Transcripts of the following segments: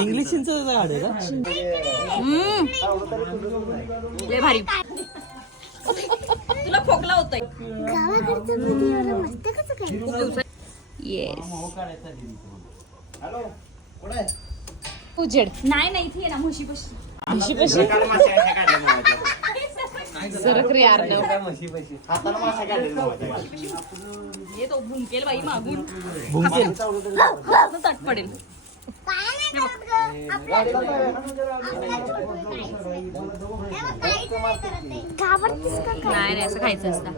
English चिंचेचं झाड आहे का भारी. तुला खोकला होतोय. उजेड. नाही नाही इथे ये ना म्हशी पशी. म्हशी पशी सरक रे अर्णव ये तो भुंकेल बाई मागून. भुंकेल. नाही नाही असं खायचं असतं.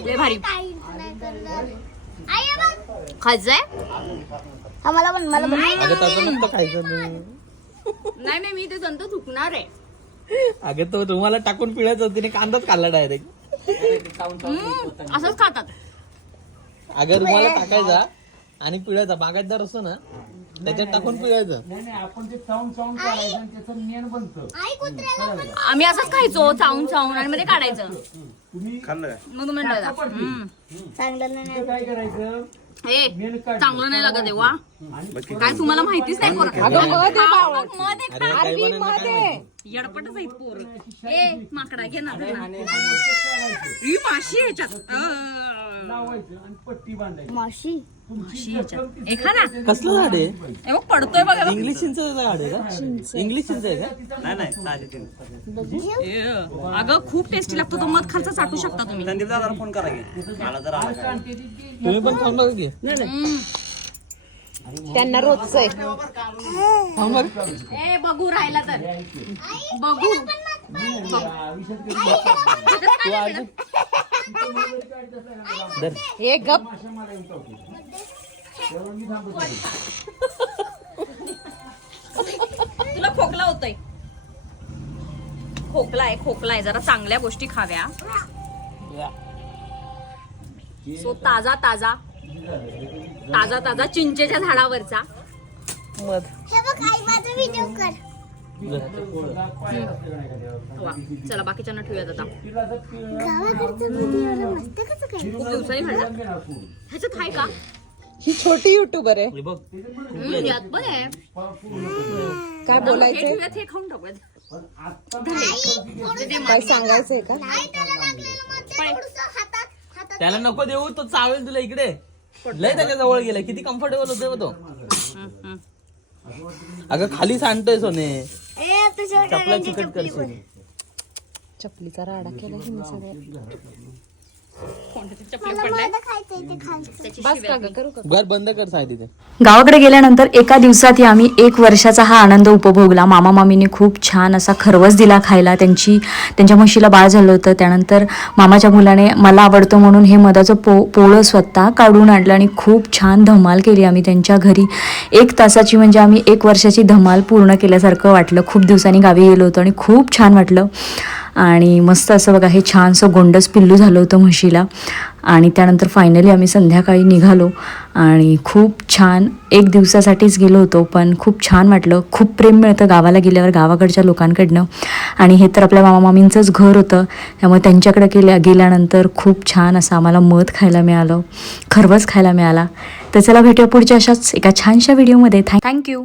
लय भारी. खायचंय हा, मला पण मला पण अगं तसं नसतं खायचं नाही. नाही नाही मी ते दंत थुकणार आहे अगं तो तुम्हाला टाकून पिळायचं तिने कांदाच खाल्ला डायरेक्ट हम्म. असंच खातात अगं तुम्हाला टाकायचा आणि पिळायचा. बागायतदार असतो ना त्याच्यात टाकून पिळायचं. आई. कुत्र्याला पण आम्ही असंच खायचो चावून चावून आणि मध्ये काढायचं. मग तुम्ही म्हणता, हम्म. चांगलं नाही ए चांगलं नाही लागत काय? तुम्हाला माहितीच नाही पोरं. अगं, मध आहे हा, बावळट. मग मध आहे. अरे काही अरबी बनायला काय मध्ये माहिती. येडपटच आहेत पोर. ए माकडा घे ना. ही माशी आहे ह्याच्यात अं. माशी माशी ह्याच्यात ए खा ना. कसलं झाड आहे? ए, बघ, पडतोय बघा. बघ. इंग्लिश झाड आहे का? इंग्लिश चिंच आहे का? ए, अगं खूप टेस्टी लागतो. तो मध खालचा चाटू शकता तुम्ही. तुम्ही पण बघा की हम्म. त्यांना रोजच आहे. बघा ए बघू राहिला तर. बघू. तू. हे गप. तुला खोकला होतोय. खोकला आहे खोकला आहे जरा चांगल्या गोष्टी खाव्या. सो ताजा ताजा. ताजा ताजा चिंचेच्या झाडावरचा. मध. हे बघ आई माझा व्हिडिओ कर. चला बाकीच्यांना ठेवूयात आता. खूप दिवसांनी खाल्ला. ह्याच्यात आहे का? ही छोटी युट्यूबर आहे. हे बघ हम्म, यात पण आहे. काय हे बोलायचंय? ठेवूयात हे खाऊन टाकूयात. दे, दे, मा- काय सांगायचंय का? त्याला लागलेलं मग ते थोडंसं हातात हातात त्याला नको देऊ तो चावेल तुला इकडे. लय त्याच्याजवळ गेला किती कम्फर्टेबल बघ तो. हम्म, हम्म. अगं खाली सांडतोय सोने. चपला चिकट करशील. चपलीचा राडा केला हिने सगळ्या चपली पडलाय घर बंद कर साय तिथे. गावाकडे गेल्यानंतर एका दिवसात आम्ही एक वर्षाचा हा आनंद उपभोगला. मामा मामीने खूप छान असा खरवस दिला खायला. त्यांची त्यांच्या म्हशीला बाळ झालं होतं. त्यानंतर मामाच्या मुलाने मला आवडतो म्हणून हे मधाचं पो पोळं स्वतः काढून आणलं आणि खूप छान धमाल केली आम्ही त्यांच्या घरी. एक तासाची म्हणजे आम्ही एक वर्षाची धमाल पूर्ण केल्यासारखं वाटलं. खूप दिवसांनी गावी गेलो होतो आणि खूप छान वाटलं. आणि मस्त असं बघा हे छानसं गोंडस पिल्लू झालं होतं म्हशीला. आणि त्यानंतर फायनली आम्ही संध्याकाळी निघालो. आणि खूप छान एक दिवसासाठीच गेलो होतो पण खूप छान वाटलं. खूप प्रेम मिळतं गावाला गेल्यावर गावाकडच्या लोकांकडनं. आणि हे तर आपल्या मामामामींचंच घर होतं. त्यामुळे त्यांच्याकडे गेल्या गेल्यानंतर खूप छान असं आम्हाला मध खायला मिळालं. खरवस खायला मिळाला. तर चला भेटूया पुढच्या अशाच एका छानशा व्हिडिओमध्ये थँक्यू